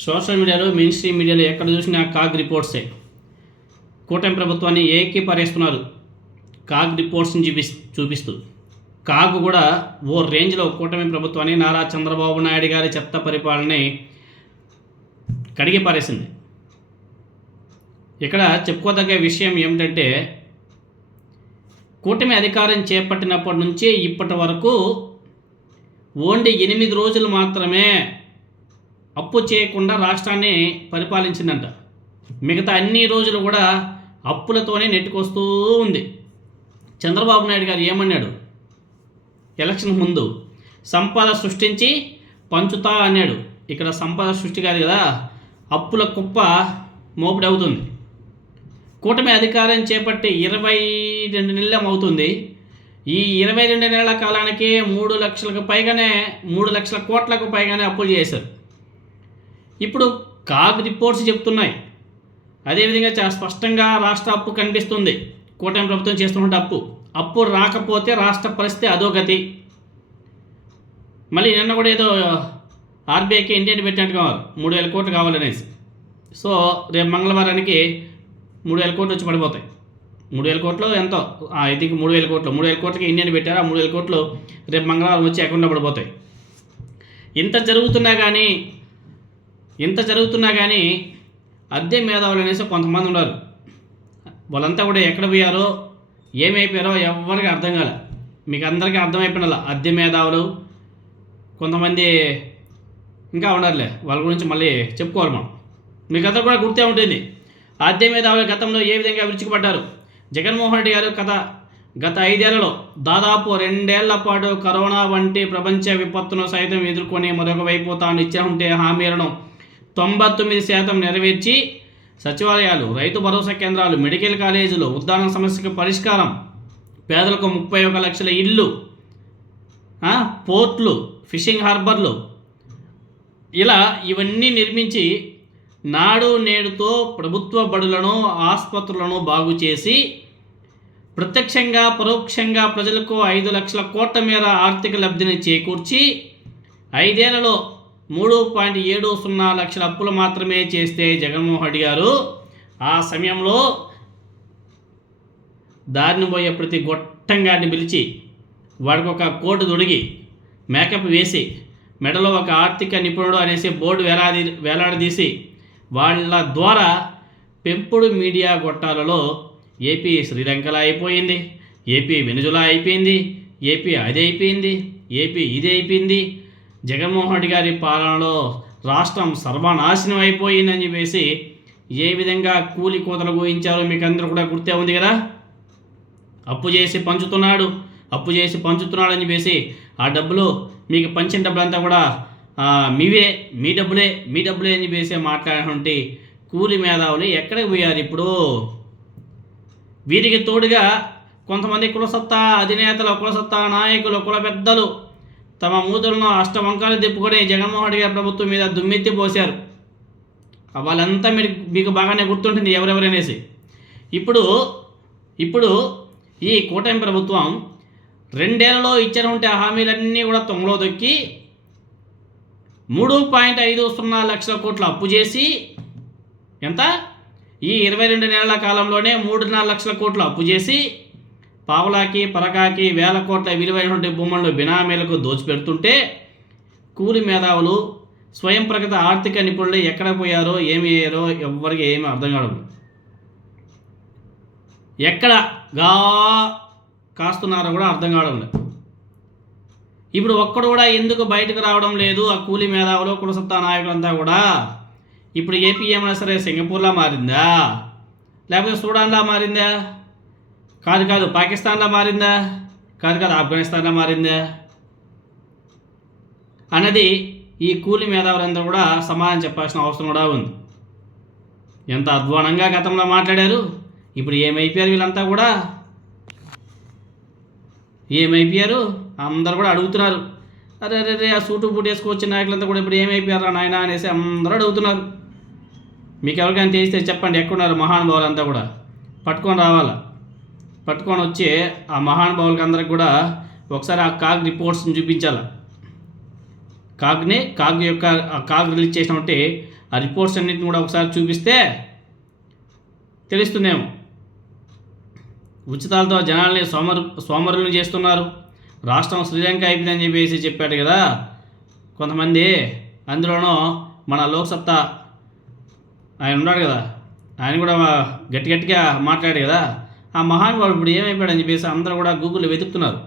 Social మీడియాలో, main stream మీడియాలో ఎక్కడ చూసినా కాగ్ రిపోర్ట్సే. కూటమి ప్రభుత్వాన్ని ఏకీపరేస్తున్నారు కాగ్ రిపోర్ట్స్ని చూపిస్తూ. కాగ్ కూడా ఓ రేంజ్లో కూటమి ప్రభుత్వాన్ని, నారా చంద్రబాబు నాయుడు గారి చెత్త పరిపాలనని కడిగి పారేసింది. ఇక్కడ చెప్పుకోదగ్గ విషయం ఏమిటంటే, కూటమి అధికారం చేపట్టినప్పటి నుంచి ఇప్పటి వరకు ఓన్లీ 8 రోజులు మాత్రమే అప్పు చేయకుండా రాష్ట్రాన్ని పరిపాలించిందంట. మిగతా అన్ని రోజులు కూడా అప్పులతోనే నెట్టుకొస్తూ ఉంది. చంద్రబాబు నాయుడు గారు ఏమన్నాడు ఎలక్షన్ ముందు? సంపద సృష్టించి పంచుతా అన్నాడు. ఇక్కడ సంపద సృష్టి కాదు కదా, అప్పుల కుప్ప మోపుడవుతుంది. కూటమి అధికారం చేపట్టి 22 నెలలు అవుతుంది. ఈ 22 నెలల కాలానికి 3 లక్షల కోట్లకు పైగానే అప్పులు చేశారు. ఇప్పుడు కాగ్ రిపోర్ట్స్ చెప్తున్నాయి. అదేవిధంగా చాలా స్పష్టంగా రాష్ట్ర అప్పు కనిపిస్తుంది. కూటమి ప్రభుత్వం చేస్తున్న అప్పు రాకపోతే రాష్ట్ర పరిస్థితి అధోగతి. మళ్ళీ నిన్న కూడా ఏదో ఆర్బీఐకి ఇండియన్ పెట్టినట్టు కావాలి, 3,000 కోట్లు కావాలనేసి. సో రేపు మంగళవారానికి 3,000 కోట్లు వచ్చి పడిపోతాయి. 3,000 కోట్లు ఎంతో, ఇది 3,000 కోట్లకి ఇండియన్ పెట్టారు. ఆ 3,000 కోట్లు రేపు మంగళవారం వచ్చి అకౌంట్లో పడిపోతాయి. ఇంత జరుగుతున్నా కానీ అద్దె మేధావులు అనేసి కొంతమంది ఉన్నారు. వాళ్ళంతా కూడా ఎక్కడ పోయారో, ఏమైపోయారో ఎవరికి అర్థం కాలే. మీకు అందరికీ అర్థమైపోయిన అద్దె మేధావులు కొంతమంది ఇంకా ఉన్నారులే, వాళ్ళ గురించి మళ్ళీ చెప్పుకోవాలి మనం. మీకు అందరూ కూడా గుర్తే ఉంటుంది. అద్దె మేధావులు గతంలో ఏ విధంగా విరుచుకుపడ్డారు. జగన్మోహన్ రెడ్డి గారు గత 5 ఏళ్లలో దాదాపు 2 ఏళ్ల పాటు కరోనా వంటి ప్రపంచ విపత్తును సైతం ఎదుర్కొని మరొక వైపు తాను ఇచ్చిన హామీలను 99% నెరవేర్చి సచివాలయాలు, రైతు భరోసా కేంద్రాలు, మెడికల్ కాలేజీలు, ఉద్దాన సమస్యకు పరిష్కారం, పేదలకు 31 లక్షల ఇళ్ళు, పోర్ట్లు, ఫిషింగ్ హార్బర్లు, ఇలా ఇవన్నీ నిర్మించి నాడు నేడుతో ప్రభుత్వ బడులను, ఆసుపత్రులను బాగు చేసి ప్రత్యక్షంగా పరోక్షంగా ప్రజలకు 5 లక్షల కోట్ల మేర ఆర్థిక లబ్ధిని చేకూర్చి 5 ఏళ్లలో 3.70 లక్షల అప్పులు మాత్రమే చేస్తే జగన్మోహన్ రెడ్డి గారు ఆ సమయంలో దారిని పోయే ప్రతి గొట్టంగాడిని పిలిచి వాడికి ఒక కోటు తొడిగి మేకప్ వేసి మెడలో ఒక ఆర్థిక నిపుణుడు అనేసి బోర్డు వేలాడదీసి వాళ్ళ ద్వారా పెంపుడు మీడియా గొట్టాలలో ఏపీ శ్రీలంకలా అయిపోయింది, ఏపీ వెనుజులా అయిపోయింది, ఏపీ అది అయిపోయింది, ఏపీ ఇది అయిపోయింది, జగన్మోహన్ రెడ్డి గారి పాలనలో రాష్ట్రం సర్వనాశనం అయిపోయిందని చెప్పేసి ఏ విధంగా కూలి కోతలు ఊహించారో మీకు అందరూ కూడా గుర్తే ఉంది కదా. అప్పు చేసి పంచుతున్నాడు అని చెప్పేసి ఆ డబ్బులు మీకు పంచిన డబ్బులంతా కూడా మీ డబ్బులే అని చెప్పేసి మాట్లాడినటువంటి కూలి మేధావులు ఎక్కడికి పోయారు ఇప్పుడు? వీరికి తోడుగా కొంతమంది కులసత్తా అధినేతలు, కులసత్తా నాయకులు, కుల పెద్దలు తమ మూతులను అష్టవంకాలు తిప్పుకొని జగన్మోహన్ రెడ్డి గారి ప్రభుత్వం మీద దుమ్మెత్తి పోశారు. వాళ్ళంతా మీకు బాగానే గుర్తుంటుంది ఎవరెవరనేసి. ఇప్పుడు ఈ కూటమి ప్రభుత్వం 2 ఏళ్లలో ఇచ్చినటువంటి హామీలన్నీ కూడా తొంగలో దొక్కి 3.50 లక్షల కోట్ల అప్పు చేసి, ఎంత? ఈ 22 నెలల కాలంలోనే 3.5 లక్షల కోట్ల అప్పు చేసి పావలాకి పరకాకి వేల కోట్ల విలువైనటువంటి భూములను బినామీలకు దోచిపెడుతుంటే కూలి మేధావులు, స్వయం ప్రగత ఆర్థిక నిపుణులు ఎక్కడ పోయారో, ఏమి అయ్యారో ఎవరికి ఏమీ అర్థం కాదు. ఎక్కడ కాస్తున్నారో కూడా అర్థం కావడం లేదు. ఇప్పుడు ఒక్కడు కూడా ఎందుకు బయటకు రావడం లేదు? ఆ కూలి మేధావులు, కులసత్తా నాయకులంతా కూడా ఇప్పుడు ఏపీ ఏమైనా సరే సింగపూర్లా మారిందా, లేకపోతే సూడాన్లా మారిందా? కాదు పాకిస్తాన్లా మారిందా? కాదు ఆఫ్ఘనిస్తాన్లా మారిందా అన్నది ఈ కూలి మేధావులందరూ కూడా సమాధానం చెప్పాల్సిన అవసరం కూడా ఉంది. ఎంత అధ్వానంగా గతంలో మాట్లాడారు, ఇప్పుడు ఏమైపోయారు వీళ్ళంతా కూడా? ఏమైపోయారు అందరు కూడా అడుగుతున్నారు. అరే ఆ సూటు బూట్ వేసుకొచ్చిన నాయకులంతా కూడా ఇప్పుడు ఏమైపోయారా నాయన అనేసి అందరూ అడుగుతున్నారు. మీకు ఎవరికైనా తెలిస్తే చెప్పండి, ఎక్కడున్నారు మహానుభావులంతా కూడా పట్టుకొని రావాలా. పట్టుకొని వచ్చి ఆ మహానుభావులకి అందరికి కూడా ఒకసారి ఆ కాగ్ రిపోర్ట్స్ని చూపించాలి. కాగ్ యొక్క కాగ్ రిలీజ్ చేసినటువంటి ఆ రిపోర్ట్స్ అన్నింటిని కూడా ఒకసారి చూపిస్తే తెలుస్తుందేమో. ఉచితాలతో జనాల్ని సోమరులను చేస్తున్నారు, రాష్ట్రం శ్రీలంక అయిపోయిందని చెప్పేసి చెప్పాడు కదా కొంతమంది. అందులోనూ మన లోక్సత్తా ఆయన ఉన్నాడు కదా, ఆయన కూడా గట్టిగా మాట్లాడాడు కదా. ఆ మహానుభావుడు ఇప్పుడు ఏమైపోయాడని చెప్పేసి అందరూ కూడా గూగుల్లో వెతుకుతున్నారు.